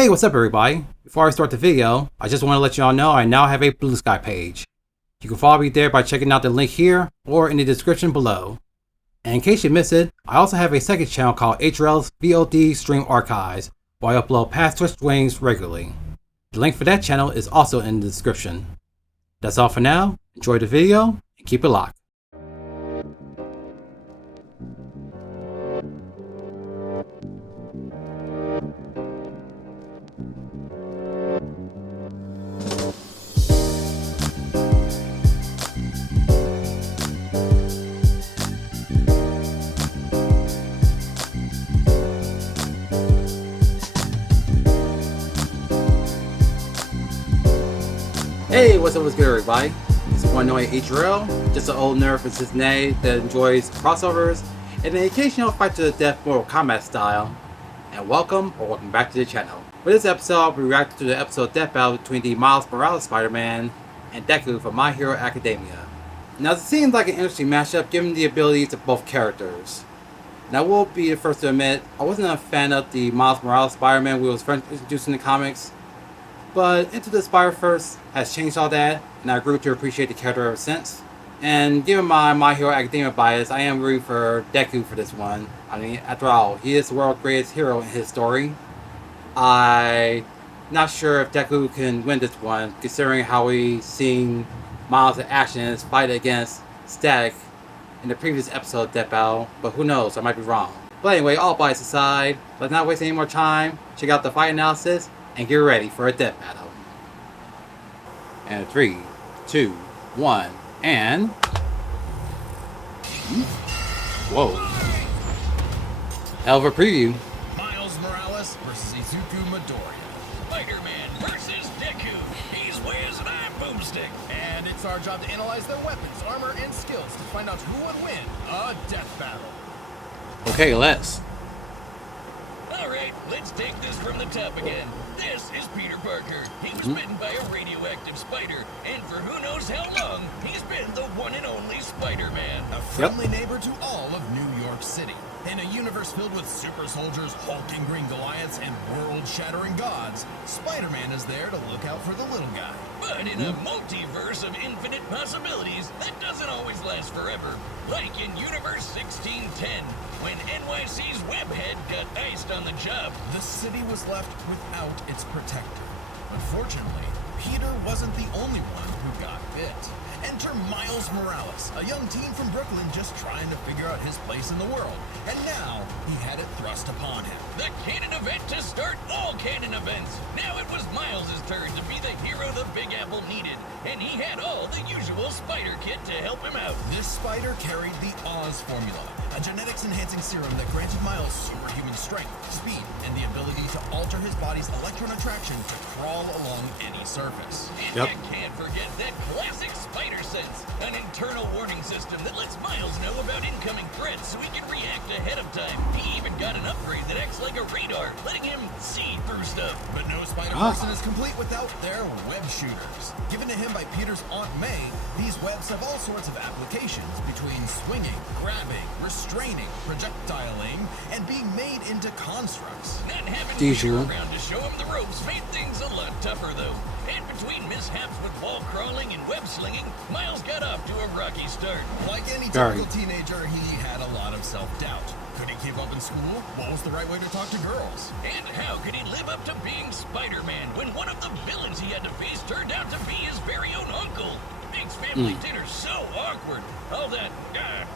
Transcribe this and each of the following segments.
Hey, what's up everybody? Before I start the video, I just want to let you all know I now have a Blue Sky page. You can follow me there by checking out the link here or in the description below. And in case you missed it, I also have a second channel called Adriel's VOD Stream Archives, where I upload past Twitch streams regularly. The link for that channel is also in the description. That's all for now. Enjoy the video and keep it locked. Hey, what's up, what's good everybody? It's one knowing Adriel, just an old nerd from Cincinnati that enjoys crossovers and the occasional fight to the death Mortal Kombat style. And welcome back to the channel. For this episode, I'll be reacting to the episode Death Battle between the Miles Morales Spider-Man and Deku from My Hero Academia. Now, this seems like an interesting mashup given the abilities of both characters. Now, I will be the first to admit, I wasn't a fan of the Miles Morales Spider-Man we was first introduced in the comics. But Into the Spider-Verse has changed all that, and I grew to appreciate the character ever since. And given my Hero Academia bias, I am rooting for Deku for this one. I mean, after all, he is the world's greatest hero in his story. I'm not sure if Deku can win this one, considering how we seen Miles in action in his fight against Static in the previous episode of Death Battle, but who knows, I might be wrong. But anyway, all bias aside, let's not waste any more time. Check out the fight analysis and get ready for a death battle. And 3, 2, 1, and... Whoa. Hell of a preview. Miles Morales versus Izuku Midoriya. Spider-Man versus Deku. He's Wiz and I'm Boomstick. And it's our job to analyze their weapons, armor, and skills to find out who would win a death battle. Okay, let's. Alright, let's take this from the top again. This is Peter Parker. He was bitten by a radioactive spider, and for who knows how long, he's been the one and only Spider-Man. A friendly neighbor to all of New York City. In a universe filled with super soldiers, hulking green Goliaths, and world-shattering gods, Spider-Man is there to look out for the little guy. But in a multiverse of infinite possibilities, that doesn't always last forever. Like in Universe 1610, when NYC's Webhead got iced on the job. The city was left without its protector. Unfortunately, Peter wasn't the only one who got bit. Enter Miles Morales, a young teen from Brooklyn just trying to figure out his place in the world. And now, he had it thrust upon him. The canon event to start all canon events. Now it was Miles' turn to be the hero the Big Apple needed. And he had all the usual spider kit to help him out. This spider carried the Oz formula, a genetics-enhancing serum that granted Miles superhuman strength, speed, and the ability to alter his body's electron attraction to crawl along any surface. And you can't forget that classic spider sense, an internal warning system that lets Miles know about incoming threats so he can react ahead of time. He even got an upgrade that acts like a radar, letting him see through stuff. But no Spider-Person is complete without their web shooters. Given to him by Peter's Aunt May, these webs have all sorts of applications between swinging, grabbing, restraining, projectiling, and being made into constructs. Not having Peter around to show him the ropes made things a lot tougher though. And between mishaps with wall crawling and web slinging, Miles got off to a rocky start. Like any typical teenager, he had a lot of self-doubt. Could he keep up in school? What was the right way to talk to girls? And how could he live up to being Spider-Man when one of the villains he had to face turned out to be his very own uncle? Makes family dinner so awkward. All that,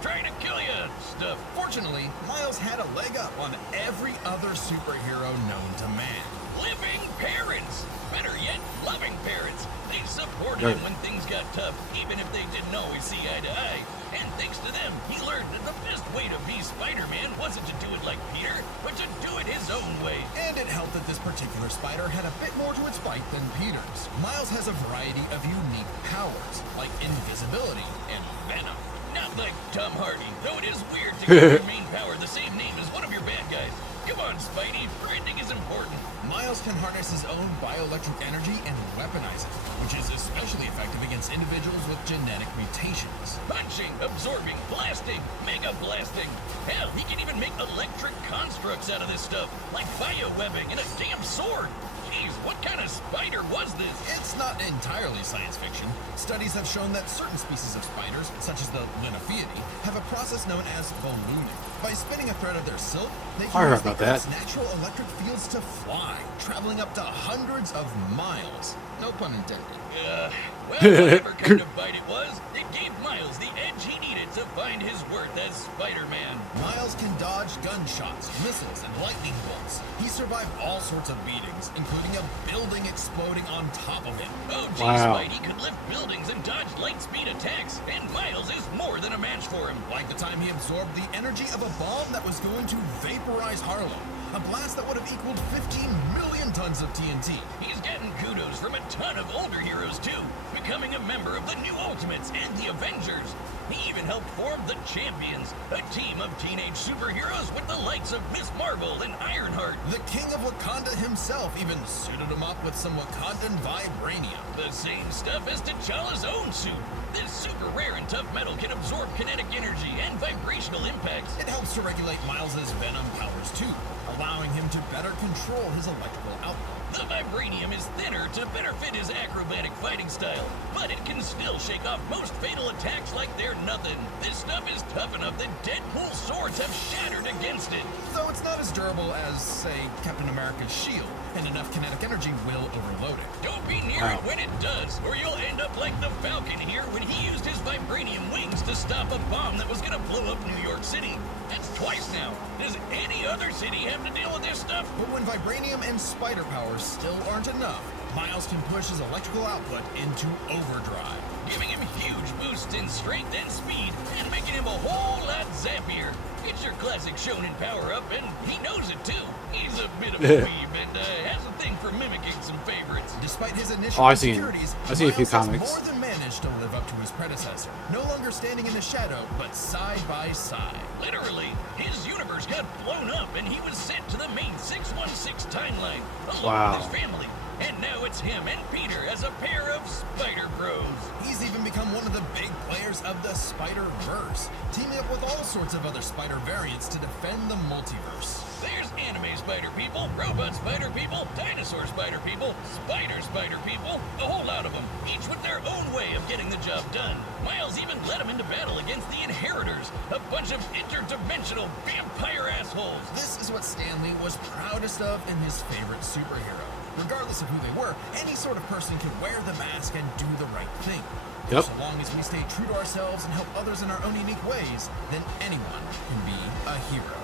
trying to kill you stuff. Fortunately, Miles had a leg up on every other superhero known to man. Living parents! Better yet, loving parents. They supported him when things got tough, even if they didn't always see eye to eye. And thanks to them, he learned that the best way to be Spider-Man wasn't to do it like Peter, but to do it his own way. And it helped that this particular spider had a bit more to its bite than Peter's. Miles has a variety of unique powers, like invisibility and venom. Not like Tom Hardy, though it is weird to give your main power the same name as one of your bad guys. Come on, Spidey, branding is important. Miles can harness his own bioelectric energy and weaponize it, which is especially effective against individuals with genetic mutations. Punching, absorbing, blasting, mega blasting. Hell, he can even make electric constructs out of this stuff, like biowebbing and a damn sword. Jeez, what kind of spider was this? It's not entirely science fiction. Studies have shown that certain species of spiders, such as the Linophiidae, have a process known as ballooning. By spinning a thread of their silk, they can use the Earth's natural electric fields to fly, traveling up to hundreds of miles. No pun intended. Well, whatever kind of bite it was, it gave Miles the edge he needed to find his worth as Spider-Man. Miles can dodge gunshots, missiles, and lightning bolts. He survived all sorts of beatings, including a building exploding on top of him. Oh, geez, Spidey could lift buildings and dodge light-speed attacks, and Miles is more than a match for him. Like the time he absorbed the energy of a bomb that was going to vaporize Harlem. A blast that would have equaled 15 million tons of TNT. He's getting kudos from a ton of older heroes, too, becoming a member of the New Ultimates and the Avengers. He even helped form the Champions, a team of teenage superheroes with the likes of Miss Marvel and Ironheart. The King of Wakanda himself even suited him up with some Wakandan vibranium. The same stuff as T'Challa's own suit. This super rare and tough metal can absorb kinetic energy and vibrational impacts. It helps to regulate Miles's venom powers too, allowing him to better control his electrical output. The vibranium is thinner to better fit his acrobatic fighting style, but it can still shake off most fatal attacks like they're nothing. This stuff is tough enough that Deadpool's swords have shattered against it. Though it's not as durable as, say, Captain America's shield, and enough kinetic energy will overload it. Don't be near it when it does, or you'll end up like the Falcon here when he used his vibranium wings to stop a bomb that was gonna blow up New York City. That's twice now. Does any other city have to deal with this stuff? But when vibranium and spider powers still aren't enough, Miles can push his electrical output into overdrive, giving him huge boosts in strength and speed, and making him a whole lot zappier. It's your classic shonen power-up, and he knows it too. He's a bit of a weeb and has a thing for mimicking some favorites. Despite his initial insecurities, I've seen a few comics. More than managed to live up to his predecessor, no longer standing in the shadow, but side by side. Literally, his universe got blown up, and he was sent to the main 616 timeline, along with his family. And now it's him and Peter as a pair of Spider Bros. He's even become one of the big players of the Spider-Verse, teaming up with all sorts of other spider variants to defend the multiverse. There's anime spider people, robot spider people, dinosaur spider people, spider people, a whole lot of them, each with their own way of getting the job done. Miles even led them into battle against the Inheritors, a bunch of interdimensional vampire assholes. This is what Stan Lee was proudest of in his favorite superhero. Regardless of who they were, any sort of person can wear the mask and do the right thing. Yep. So long as we stay true to ourselves and help others in our own unique ways, then anyone can be a hero.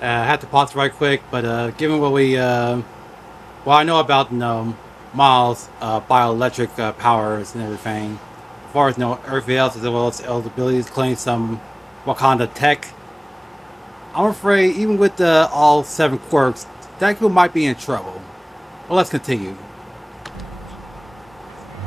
I had to pause right quick, but given what I know about Miles' bioelectric powers and everything, as far as everything else, as well as his abilities to claim some Wakanda tech, I'm afraid even with all 7 quirks, Deku might be in trouble. Well, let's continue.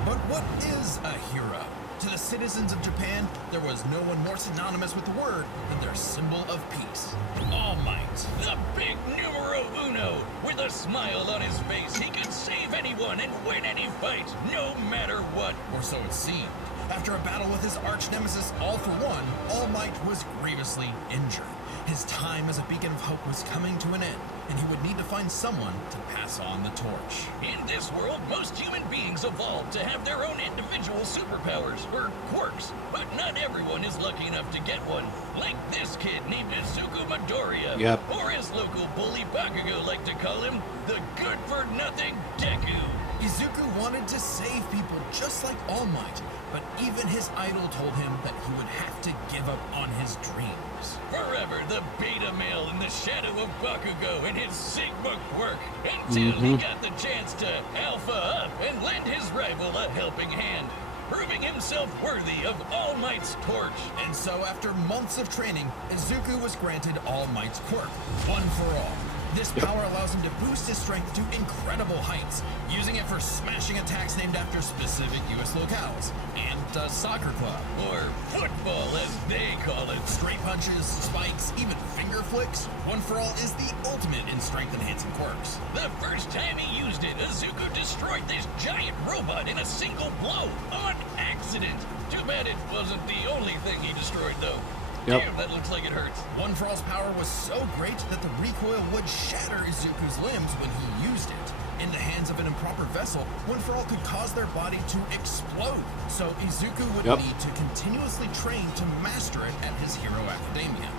But what is a hero? To the citizens of Japan, there was no one more synonymous with the word than their symbol of peace. All Might. The big numero uno. With a smile on his face, he could save anyone and win any fight, no matter what. Or so it seemed. After a battle with his arch-nemesis All For One, All Might was grievously injured. His time as a beacon of hope was coming to an end, and he would need to find someone to pass on the torch. In this world, most human beings evolved to have their own individual superpowers, or quirks, but not everyone is lucky enough to get one. Like this kid named Izuku Midoriya, or as local bully Bakugo like to call him, the good-for-nothing Deku. Izuku wanted to save people just like All Might, but even his idol told him that he would have to give up on his dreams. Forever the beta male in the shadow of Bakugo and his Sigma quirk, until he got the chance to alpha up and lend his rival a helping hand, proving himself worthy of All Might's torch. And so after months of training, Izuku was granted All Might's quirk, one for all. This power allows him to boost his strength to incredible heights, using it for smashing attacks named after specific U.S. locales, and a soccer club. Or football, as they call it. Straight punches, spikes, even finger flicks, One For All is the ultimate in strength-enhancing quirks. The first time he used it, Izuku destroyed this giant robot in a single blow, on accident. Too bad it wasn't the only thing he destroyed, though. Yep. Damn, that looks like it hurts. One For All's power was so great that the recoil would shatter Izuku's limbs when he used it. In the hands of an improper vessel, One For All could cause their body to explode, so Izuku would need to continuously train to master it at his hero academia.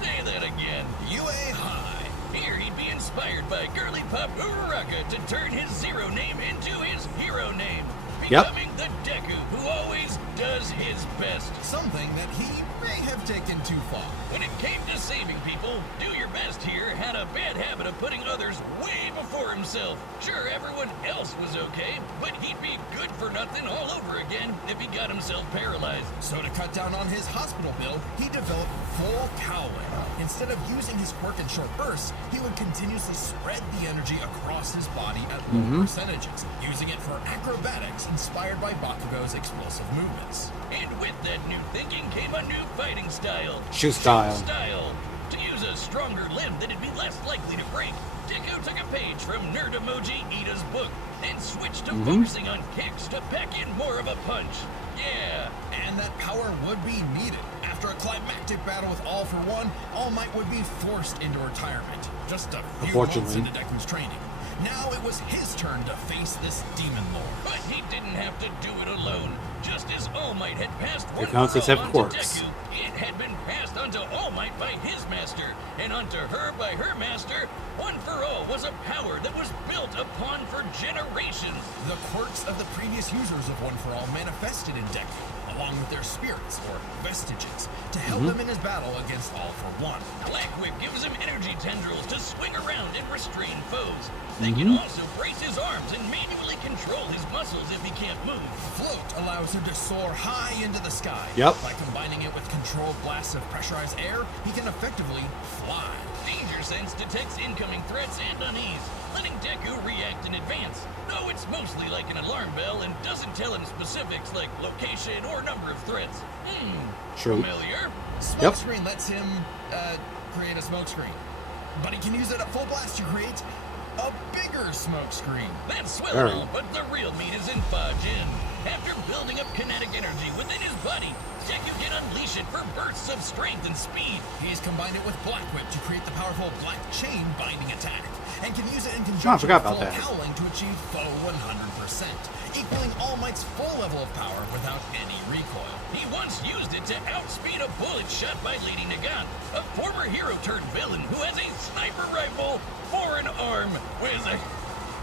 Say that again. UA High. Here he'd be inspired by girly pop Uraraka to turn his zero name into his hero name. Becoming the Deku who always does his best. Something that he may have taken too far. When it came to saving people, Do Your Best here had a bad habit of putting others way before himself. Sure, everyone else was okay, but he'd be good for nothing all over again if he got himself paralyzed. So to cut down on his hospital bill, he developed full cowling. Instead of using his quirk in short bursts, he would continuously spread the energy across his body at low percentages, using it for acrobatics inspired by Bakugo's explosive movements. And with that new thinking came a new fighting style. Shoot style. To use a stronger limb that'd be less likely to break, Deku took a page from Nerd Emoji Ida's book and switched to focusing on kicks to pack in more of a punch. Yeah. And that power would be needed. After a climactic battle with All For One, All Might would be forced into retirement. Just a few months into Deku's training. Now it was his turn to face this demon lord. But he didn't have to do it alone. Just as All Might had passed One For All onto Deku, it had been passed onto All Might by his master, and onto her by her master. One For All was a power that was built upon for generations. The quirks of the previous users of One For All manifested in Deku, along with their spirits, or vestiges, to help him in his battle against All For One. Black Whip gives him energy tendrils to swing around and restrain foes. They can also brace his arms and manually control his muscles if he can't move. Float allows him to soar high into the sky. By combining it with controlled blasts of pressurized air, he can effectively fly. Danger Sense detects incoming threats and unease, letting Deku react in advance. Though it's mostly like an alarm bell and doesn't tell him specifics like location or number of threats. Familiar? Smokescreen lets him create a smokescreen. But he can use it at full blast to create a bigger smokescreen. That's swell and all, but the real meat is in Fajin. After building up kinetic energy within his body, Deku can unleash it for bursts of strength and speed. He's combined it with Black Whip to create the powerful Black Chain binding attack, and can use it in conjunction with full howling to achieve full 100%, equaling All Might's full level of power without any recoil. He once used it to outspeed a bullet shot by Lady Nagant, a former hero-turned-villain who has a sniper rifle for an arm.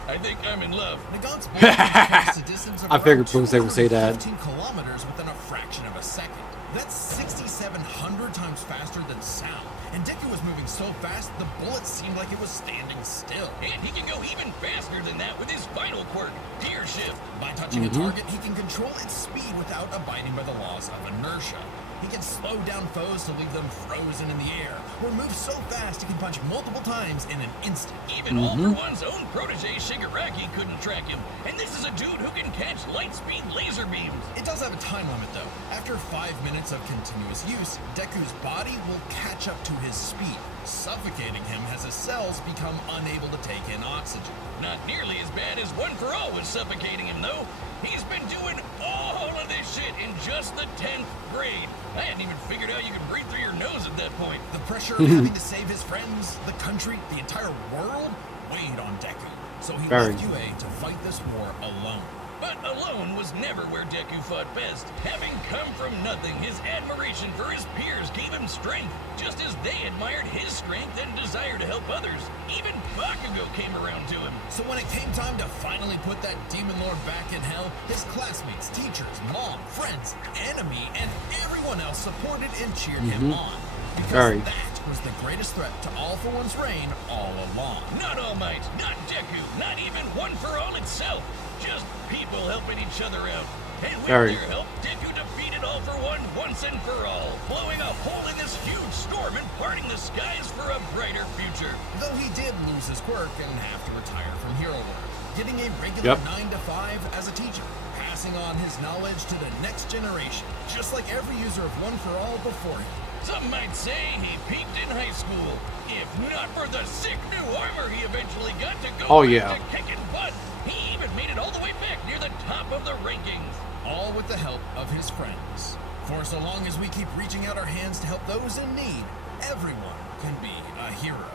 I think I'm in love. Nagant's bullet can the distance of I figured Bruce would say that. 15 kilometers within a fraction of a second. That's 6,700 times faster than sound. And Deku was moving so fast, the bullet seemed like it was standing still. And he can go even faster than that with his final quirk, Gear Shift. By touching a target, he can control its speed without abiding by the laws of inertia. He can slow down foes to leave them frozen in the air, or move so fast he can punch multiple times in an instant. Even All For One's own protege Shigaraki couldn't track him, and this is a dude who can catch light-speed laser beams. It does have a time limit though. After 5 minutes of continuous use, Deku's body will catch up to his speed, suffocating him as his cells become unable to take in oxygen. Not nearly as bad as One For All was suffocating him though. He's been doing all of this shit in just the 10th grade. I hadn't even figured out you could breathe through your nose at that point. The pressure of having to save his friends, the country, the entire world weighed on Deku. So he left UA to fight this war alone. But alone was never where Deku fought best. Having come from nothing, his admiration for his peers gave him strength, just as they admired his strength and desire to help others. Even Bakugo came around to him. So when it came time to finally put that demon lord back in hell, his classmates, teachers, mom, friends, enemy, and everyone else supported and cheered him on. Because that was the greatest threat to All For One's reign all along. Not All Might, not Deku, not even One For All itself. Just people helping each other out. And with their help, Deku defeated All For One once and for all, blowing a hole in this huge storm and parting the skies for a brighter future. Though he did lose his quirk and have to retire from hero work, getting a regular 9 to 5 as a teacher, passing on his knowledge to the next generation, just like every user of One for All before him. Some might say he peaked in high school. If not for the sick new armor he eventually got to go to kicking butt, he even made it all the way back near the top of the rankings. All with the help of his friends. For so long as we keep reaching out our hands to help those in need, everyone can be a hero.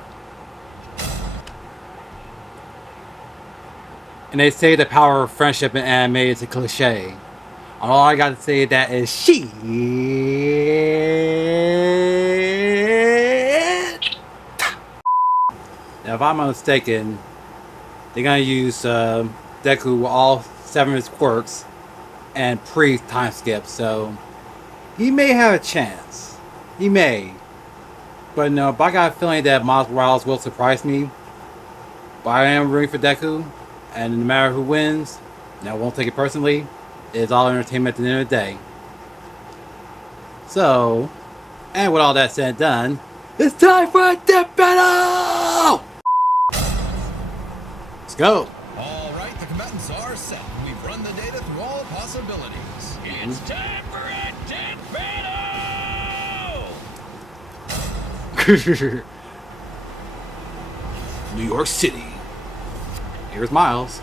And they say the power of friendship in anime is a cliche. All I got to say that is shit. Now, if I'm not mistaken, they're gonna use Deku with all 7 of his quirks and pre-time skip, so he may have a chance. He may. But no, but I got a feeling that Miles Morales will surprise me. But I am rooting for Deku, and no matter who wins, and I won't take it personally, it's all entertainment at the end of the day. So, and with all that said and done, it's time for a death battle! Let's go! Alright, the combatants are set. We've run the data through all possibilities. It's time for a death battle! New York City. Here's Miles.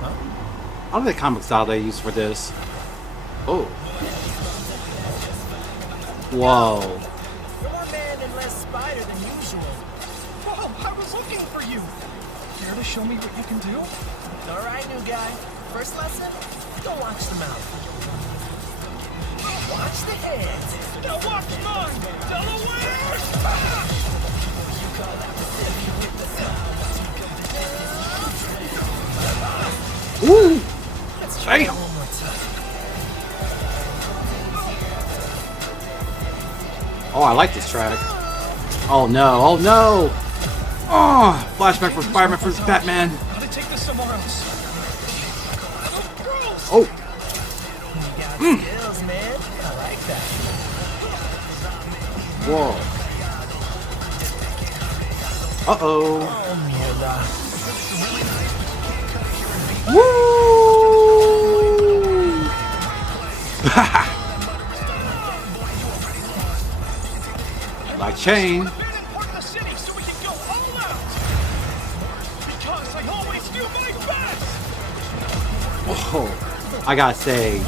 I don't know the comic style they use for this. Oh. Whoa. More man and less spider than usual. Whoa, I was looking for you. Care to show me what you can do? Alright, new guy. First lesson? Don't watch the mouth. Watch the heads. Now watch mine, Delaware! Woo! Let's try it Damn. one more time. Oh, I like this track. Oh no, oh no! Oh, flashback from Spider-Man vs. Batman. Gotta take this somewhere else. Oh, You got skills, man. I like that. whoa. Uh-oh. Oh, mierda. Woo! Like chain. Abandon part of the city so we can go all out. Because I always do my best. Whoa. I gotta say,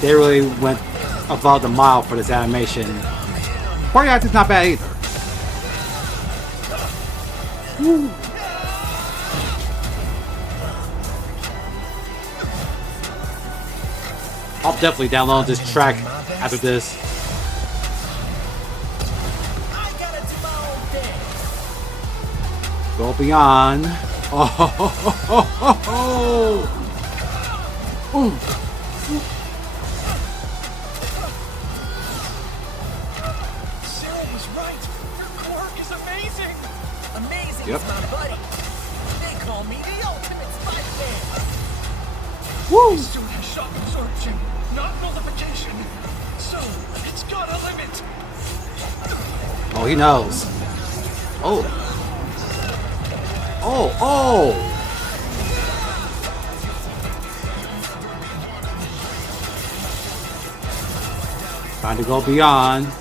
they really went above the mile for this animation. Choreography's not bad either. Woo. I'll definitely download this track after this. I gotta do my own thing. Go beyond. Oh, ho, ho, ho, ho, ho. Ooh. Sarah was right. Your quirk is amazing. Amazing Yep. is my buddy. They call me the ultimate Spider-Man. Woo! This suit has shock absorption, not nullification. So, it's got a limit. Oh, he knows. Oh. Oh, oh! Time to go beyond. Go beyond!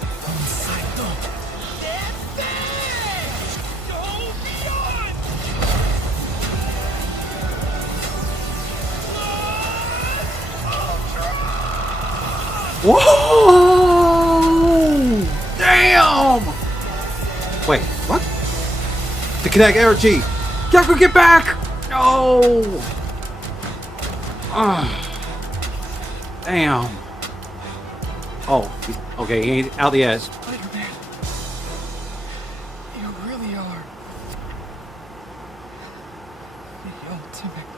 Whoa! Damn! Wait, what? The kinetic energy! Deku, get back! No! Damn. Oh, okay, he ain't out yet. Spider-Man. You really are the ultimate.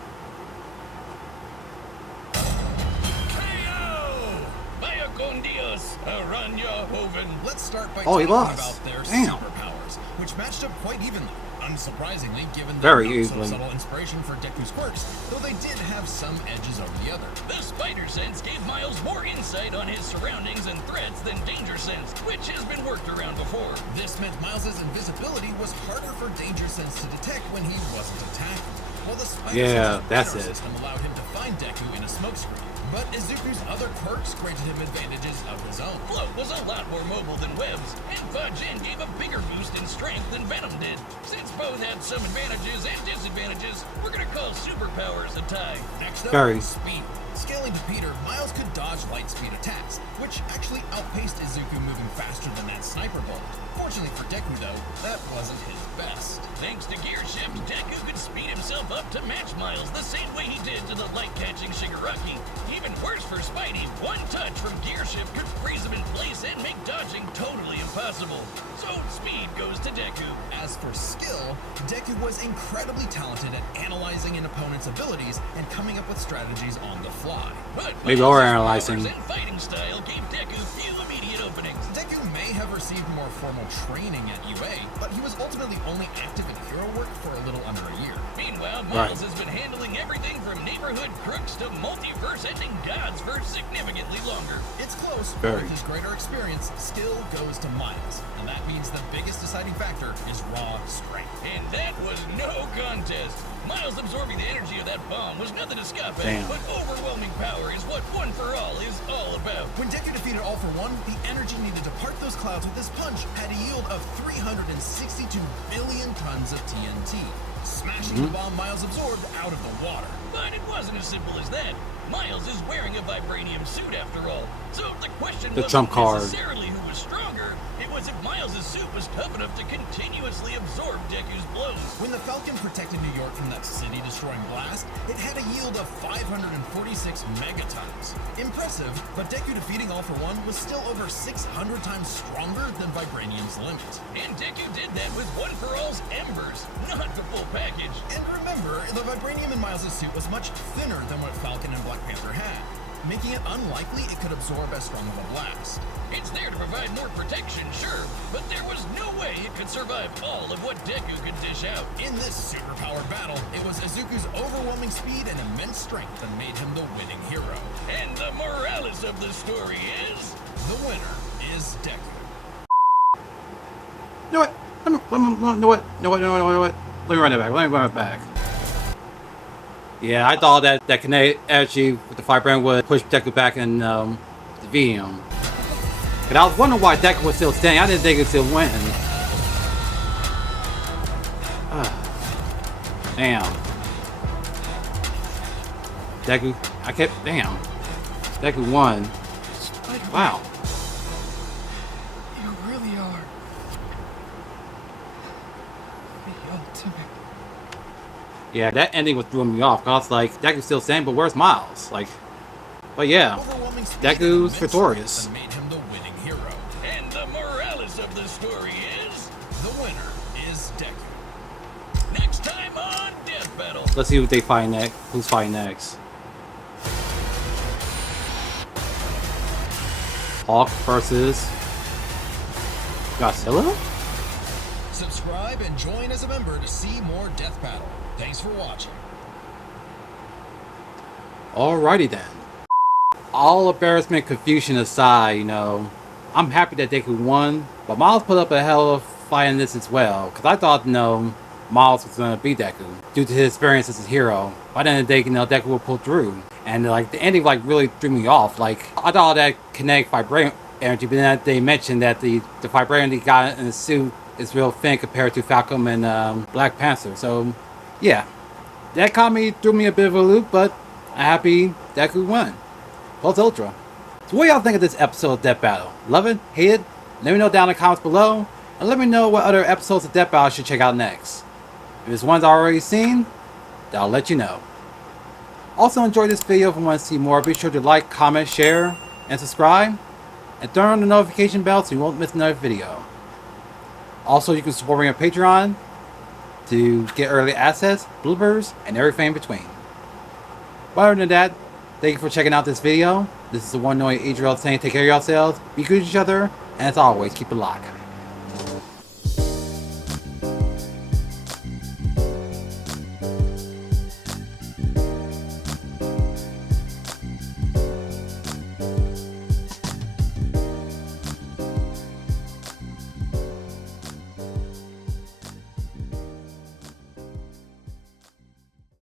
KO! Vaya con Dios, Aranya Hoven. Let's start by Oh, he talking lost. about their Damn. superpowers, which matched up quite evenly. unsurprisingly, given the Very not easily. so subtle inspiration for Deku's quirks, though they did have some edges over the other. The spider sense gave Miles more insight on his surroundings and threats than danger sense, which has been worked around before. This meant Miles's invisibility was harder for danger sense to detect when he wasn't attacking, while the spider Yeah, sense's that's radar it. system allowed him to find Deku in a smokescreen. But Izuku's other quirks granted him advantages of his own. Float was a lot more mobile than Webs, and Fajin gave a bigger boost in strength than Venom did. Since both had some advantages and disadvantages, we're gonna call superpowers a tie. Next up, Very. speed. Scaling to Peter, Miles could dodge light speed attacks, which actually outpaced Izuku moving faster than that sniper bullet. Fortunately for Deku, though, that wasn't his best. Thanks to gear shift, Deku could speed himself up to match Miles the same way he did to the light-catching Shigaraki. Even worse for Spidey, one touch from gear shift could freeze him in place and make dodging totally impossible. So speed goes to Deku. As for skill, Deku was incredibly talented at analyzing an opponent's abilities and coming up with strategies on the fly. But Maybe Miles' overanalyzing. powers and fighting style gave Deku few immediate openings. Deku may have received more formal training at UA, but he was ultimately only active in hero work for a little under a year. Meanwhile, Miles has been handling everything from neighborhood crooks to multiverse-ending gods for significantly longer. It's close, Very. but with his greater experience, skill goes to Miles, and that means the biggest deciding factor is raw strength. And that was no contest. Miles absorbing the energy of that bomb was nothing to scoff at, Damn. but overwhelming power is what One for All is all about. When Deku defeated All for One, the energy needed to part those clouds with this punch had a yield of 362 billion tons of TNT, smashing the bomb Miles absorbed out of the water. But it wasn't as simple as that. Miles is wearing a vibranium suit after all. So the question The wasn't trump card. necessarily who was stronger, it was if Miles' suit was tough enough to continuously absorb Deku's blows. When the Falcon protected New York from that city-destroying blast, it had a yield of 546 megatons. Impressive, but Deku defeating All for One was still over 600 times stronger than Vibranium's limit. And Deku did that with One for All's embers, not the full package. And remember, the Vibranium in Miles' suit was much thinner than what Falcon and Black Panther had, making it unlikely it could absorb as strong of a blast. It's there to provide more protection, sure, but there was no way it could survive all of what Deku could dish out. In this superpowered battle, it was Izuku's overwhelming speed and immense strength that made him the winning hero. And the morales of the story is... The winner is Deku. You know what? Let me run it back. Yeah, I thought that kinetic energy with the Vibranium would push Deku back in the VM. And I was wondering why Deku was still standing. I didn't think he would still win. Damn. Deku, damn. Deku won. Wow. You really are the ultimate. Yeah, that ending was throwing me off. I was like, Deku's still standing, but where's Miles? Like, but yeah, Overwhelming speed Deku's and immense victorious. strength that made him the winning hero. And the morales of the story is... The winner is Deku. Next time on Death Battle. Let's see who they fight next. Who's fighting next? Hawk versus Godzilla? Subscribe and join as a member to see more Death Battle. Thanks for watching. Alrighty then. All embarrassment, confusion aside, I'm happy that Deku won, but Miles put up a hell of a fight in this as well, because I thought, Miles was going to beat Deku due to his experience as a hero. By the end of the day, Deku will pull through. And the ending really threw me off. I thought that kinetic vibranium energy, but then they mentioned that the vibranium he got in the suit is real thin compared to Falcon and Black Panther. So, yeah. That comedy threw me a bit of a loop, but I'm happy Deku won. Plus Ultra. So what y'all think of this episode of Death Battle? Love it? Hate it? Let me know down in the comments below. And let me know what other episodes of Death Battle I should check out next. If it's ones I've already seen, then I'll let you know. Also enjoy this video if you want to see more. Be sure to like, comment, share, and subscribe. And turn on the notification bell so you won't miss another video. Also, you can support me on Patreon to get early access, bloopers, and everything in between. But other than that, thank you for checking out this video. This is the one and only Adriel saying take care of yourselves, be good to each other, and as always, keep it locked.